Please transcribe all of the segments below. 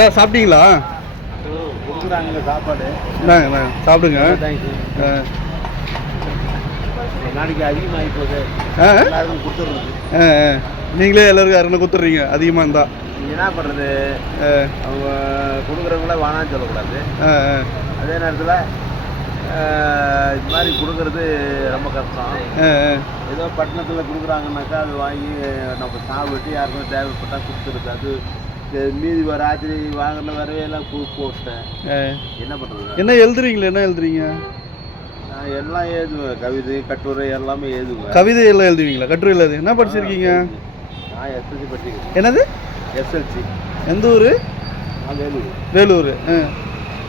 ஏன் சாப்பிட்டீங்களா? சாப்பாடு சாப்பிடுங்க. ஆ. நாளைக்கு அதிகமாகி போகுது. ஆ. நீங்களே எல்லாருக்கும் யாருன்னு கொடுத்துட்றீங்க அதிகமாக இருந்தா. நீ என்ன பண்ணுறது அவங்க கொடுக்குறவங்கள வேணாம்னு சொல்லக்கூடாது. அதே நேரத்தில் இது மாதிரி கொடுக்கறது ரொம்ப கஷ்டம். ஏதோ பட்டணத்தில் கொடுக்குறாங்கனாக்கா அது வாங்கி நம்ம சாப்பிட்டு யாருக்கும் தேவைப்பட்டால் கொடுத்துருது அது மீதி ராத்திரி வாங்கின வரவே எல்லாம் கு போட்டேன். என்ன பண்ணுறது என்ன எழுதுறீங்களா? என்ன எழுதுறீங்க? நான் எல்லாம் எழுதுவேன். கவிதை கட்டுரை எல்லாமே எழுதுவேன். கவிதை எல்லாம் எழுதுவீங்களா? கட்டுரை எழுது என்ன படிச்சிருக்கீங்க? நான் எஸ்எல்சி படிச்சிருக்கேன் என்னது? எஸ்எல்சி எந்த ஊர்? வேலூர். ஆ.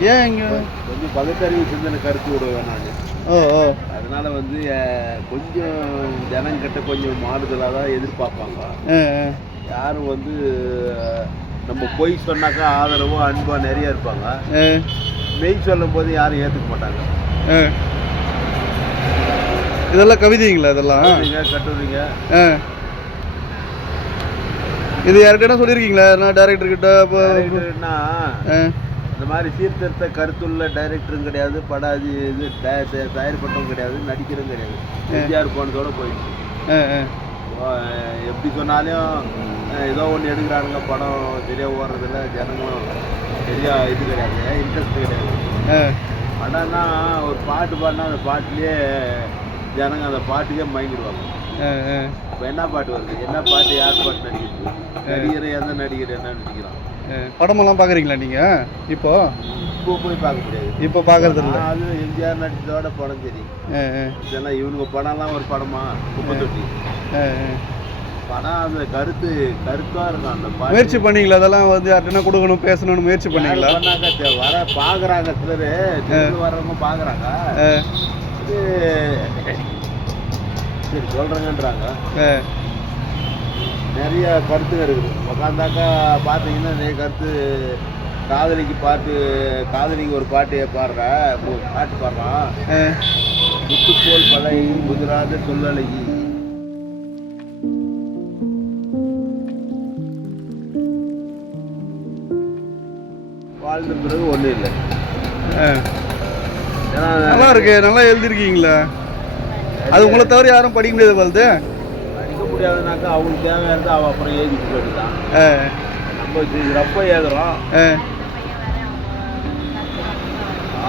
ஏன் இங்கே? கொஞ்சம் பகுத்தறிவு சிந்தனை கருத்து விடுவேன் நான். ஓ ஓ. அதனால வந்து கொஞ்சம் ஜனங்கிட்ட கொஞ்சம் மாறுதலாக தான் எதிர்பார்ப்பாங்க. யாரும் வந்து நம்ம பொய் சொன்னாக்கா ஆதரவும் அன்பாக நிறைய இருப்பாங்க. மெய் சொல்லும் போது யாரும் ஏற்றுக்க மாட்டாங்க. இதெல்லாம் கவிதைங்களா இதெல்லாம்? கட்டுறீங்க. இது யார்கிட்ட சொல்லியிருக்கீங்களா? நான் டேரக்டர் கிட்ட இந்த மாதிரி சீர்திருத்த கருத்துள்ள டைரக்டரும் கிடையாது படாது இது தயா- தயா- தயார் பண்ணவும் கிடையாது நடிக்கிறதும் கிடையாது. எம்ஜிஆர் போனதோட போயிடுச்சு. எப்படி சொன்னாலும் ஏதோ ஒன்று எடுக்கிறானுங்க படம் சரியாக ஓடுறதில்ல ஜனங்களும் சரியா இது கிடையாது இன்ட்ரெஸ்ட் கிடையாது. படம்னா ஒரு பாட்டு பாடினா அந்த பாட்டுலேயே ஜனங்க அந்த பாட்டுக்கே மயங்கிடுவாங்க. இப்போ என்ன பாட்டு வருது? என்ன பாட்டு யார் பாட்டு நடிக்கிறது? நடிகர் எந்த நடிகர் என்ன நடிக்கிறான். படமெல்லாம் பார்க்குறீங்களா நீங்கள் இப்போ? இப்போ போய் பார்க்க முடியாது. இப்போ பார்க்கறது இல்லை. அது எம்ஜிஆர் நடிச்சதோட படம் சரி. இதெல்லாம் இவனுங்க படம்லாம் ஒரு படமா? குப்பத்தொட்டி ஆ, ஆ. படம் அந்த கருத்து கருத்தாக இருக்கும் அந்த பாட்டு. முயற்சி பண்ணீங்களா? அதெல்லாம் வந்து யார்கிட்டனா கொடுக்கணும் பேசணும்னு முயற்சி பண்ணீங்களா? யாரு பண்ணாங்க தெ- வர பாக்குறாங்க சிலரு. வர்றவங்க பாக்குறாங்க. இது சரி சொல்றேங்கன்றாங்க. நிறைய கருத்துங்க இருக்குது. உக்காந்தாக்கா பார்த்தீங்கன்னா நிறைய கருத்து காதலிக்கு பாட்டு காதலிக்கு ஒரு பாட்டு பாடுற ஒரு பாட்டு பாடுறான். ஆ. முத்துப்போல் பழகி முதிராத சொல்லழகி வாழ்ந்த பிறகு ஒன்றும் இல்லை. நல்லா இருக்கு நல்லா எழுதிருக்கீங்களா அது உங்களை தவிர யாரும் படிக்க முடியாது போலது. படிக்க முடியாதுனாக்கா அவங்களுக்கு தேவையானது அவள் அப்புறம் எழுதிட்டு போயிட்டுதான் ஆ, நம்ம எழுதுறோம். ஆ.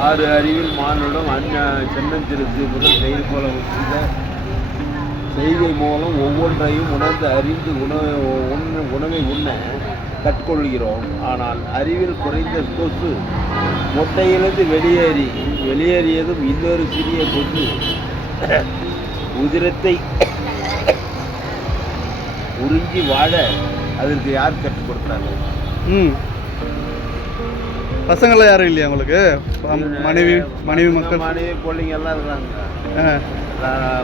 ஆறு அறிவில் மானுடம் அந்ந சென்னஞ்சிறுத்து முதல் செயல் போல செய்த செய்கை மூலம் ஒவ்வொன்றையும் உணர்ந்து அறிந்து உணவு உணவை உண்ண கற்றுக்கொள்கிறோம். ஆனால் அறிவில் குறைந்த கொசு மொட்டையிலிருந்து வெளியேறி வெளியேறியதும் இன்னொரு சிறிய கொசு உதிரத்தை உறிஞ்சி வாழ அதற்கு யார் கற்றுக் கொடுத்தாங்க ம். பசங்களாம் யாரும் இல்லையா உங்களுக்கு? மனைவி மனைவி மக்கள்? மனைவி பிள்ளைங்க எல்லாம்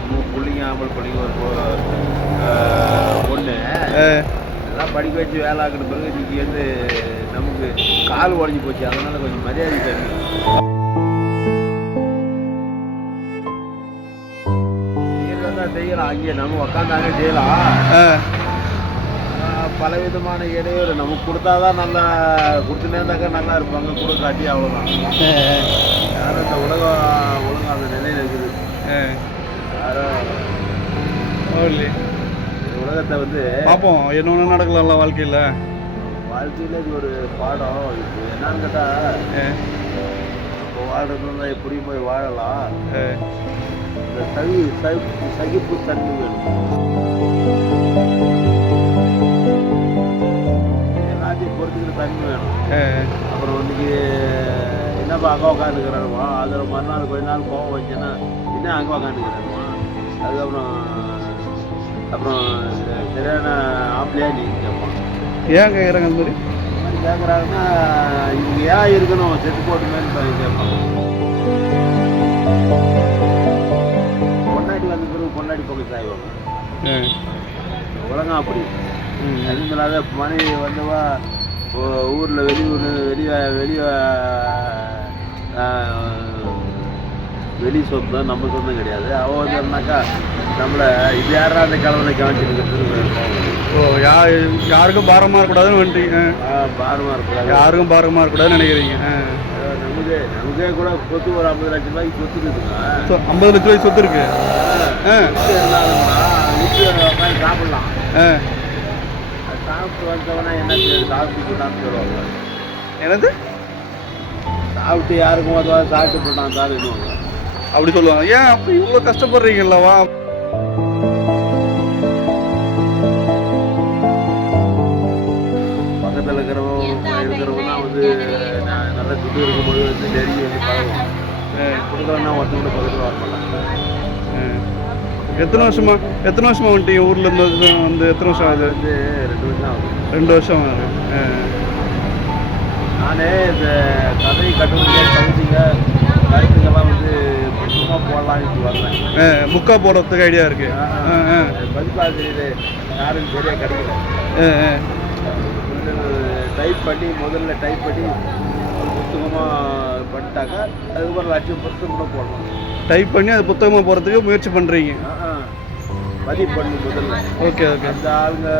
மூணு பிள்ளைங்க ஆம்பளை பிள்ளைங்க ஒரு பொண்ணு ஆ. எல்லாம் படிக்க வச்சு வேலை ஆக்கின பிறகு இன்னைக்கு வந்து நமக்கு கால் உடஞ்சி போச்சு. அதனால கொஞ்சம் மரியாதை செய்யறதா செய்யலாம்? அங்கேயே நம்ம உக்காந்தாங்க செய்யலாம். ஆ, ஆஹ் பல விதமான இடையூறு. நமக்கு கொடுத்தாதான் நல்லா கொடுத்துனே இருந்தாக்கா நல்லா இருப்பாங்க கொடுக்காட்டி அவ்வளோதான் யாரும் இந்த உலகம் உலகம் அந்த நிலையில் இருக்குது. யாரும் உலகத்தை வந்து பார்ப்போம் என்ன ஒன்று நடக்கலாம்ல வாழ்க்கையில்? வாழ்க்கையில் இது ஒரு பாடம். இது என்னன்னு கேட்டால் இப்போ வாழ்றதுன்னா எப்படி போய் வாழலாம். இந்த சகி சகி சகிப்பு தன்மை வேணும். எல்லாத்தையும் பொறுத்துக்கிற தன்மை வேணும். அப்புறம் இன்னைக்கு என்னப்பா அங்கே உட்காந்துக்கிறாருமா அதில் மறுநாள் கொஞ்ச நாள் கோவம் வந்துச்சுன்னா என்ன அங்கே உட்காந்துக்கிறாருமா அதுக்கப்புறம் அப்புறம் சரியான ஆம்பளையா நீ கேட்பான். ஏன் கேட்குறாங்க அந்த மாதிரி? கேட்குறாங்கன்னா இவங்க ஏன் இருக்கணும்? செத்து போட்டுமேன்னு கேட்பாங்க பொன்னாடி வந்த பிறகு பொன்னாடி பக்கம் சாய்வாங்க. உலகம் அப்படி. அதுவும் இல்லாத மனைவி வந்தவா ஊர்ல வெளியூர் வெளிய வெளிய வெளி சொந்தம் நம்ம சொந்தம் கிடையாது. அவ வந்தாக்கா நம்மளை இது யாரா அந்த கிழமை கவனிச்சுட்டு ஓ யா யாருக்கும் பாரமாக இருக்கக்கூடாதுன்னு வந்துட்டீங்க. பாரமாக இருக்கிறாங்க யாருக்கும் பாரமாக இருக்கக்கூடாதுன்னு நினைக்கிறீங்க. நமக்கு நமக்கே கூட சொத்து ஒரு ஐம்பது லட்சம் ரூபாய்க்கு சொத்து இருக்குதுங்க சொ ஐம்பது லட்ச ரூபாய் சொத்து இருக்கு உட்காந்து சாப்பிடலாம். சாப்பிட்டு வந்தவனா என்ன சாப்பிட்டு போட்டான்னு சொல்லுவாங்க என்னது? சாப்பிட்டு யாருக்கும் சாப்பிட்டு போட்டான் சார் அப்படி சொல்லுவாங்க. ஏன் அப்போ இவ்வளோ கஷ்டப்படுறீங்கல்லவா வந்து ந- நல்ல துட்டு இருக்கும்போது வந்து நெருங்கி வந்து பழகுவாங்க கொடுக்குறோன்னா ஒருத்தர் கூட பக்கத்தில் வர மாட்டாங்க ஆ. எத்தனை வருஷமா எத்தனை வருஷமா வந்துட்டீங்க? ஊர்ல இருந்து வந்து எத்தனை வருஷம் ஆகுது? வந்து ரெண்டு வருஷம் ஆகுது. ரெண்டு வருஷம் ஆகுது. ஆ. நானே இந்த கதை கட்டுரைங்க கவிதைங்க கருத்துக்கெல்லாம் வந்து புத்தகமாக போடலாம்னு வர்றேன் ஆ, புக்கா போடுறதுக்கு ஐடியா இருக்கு. பதிப்பாசிரியர் யாரும் சரியாக கிடைக்கல. டைப் பண்ணி முதல்ல டைப் பண்ணி ஒரு புத்தகமாக பண்ணிட்டாக்கா அதுக்கப்புறம் லட்சம் புத்தகம் கூட போடலாம். டைப் பண்ணி அது புத்தகமா போறதுக்கு முயற்சி ஆ. பதிவு பண்ணு முதல்ல. Okay okay. அந்த ஆளுங்க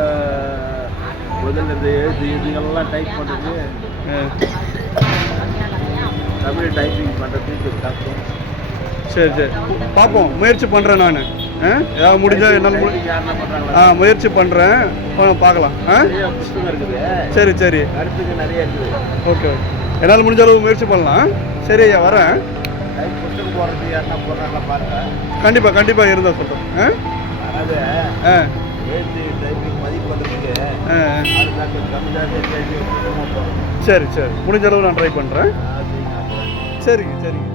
முதல்ல இந்த எழுத்து இதுகள்லாம் டைப் பண்ணுறது. தமிழ் டைப்பிங் பண்ணுறதுக்கு கஷ்டம் சரி சரி. பார்ப்போம் முயற்சி பண்றேன் நான். ஏதாவது முடிஞ்சா என்னால் ஆ முயற்சி பண்றேன். அப்புறம் பார்க்கலாம். ஆ? சரி சரி. Okay okay. என்னால் முடிஞ்ச அளவு முயற்சி பண்ணலாம். சரி ஐயா வரேன். கண்டிப்பாக கண்டிப்பாக இருந்தால் சொல்கிறேன் ஆ? ஆ. சரி சரி. முடிஞ்ச அளவு நான் ட்ரை பண்ணுறேன் சரிங்க சரிங்க.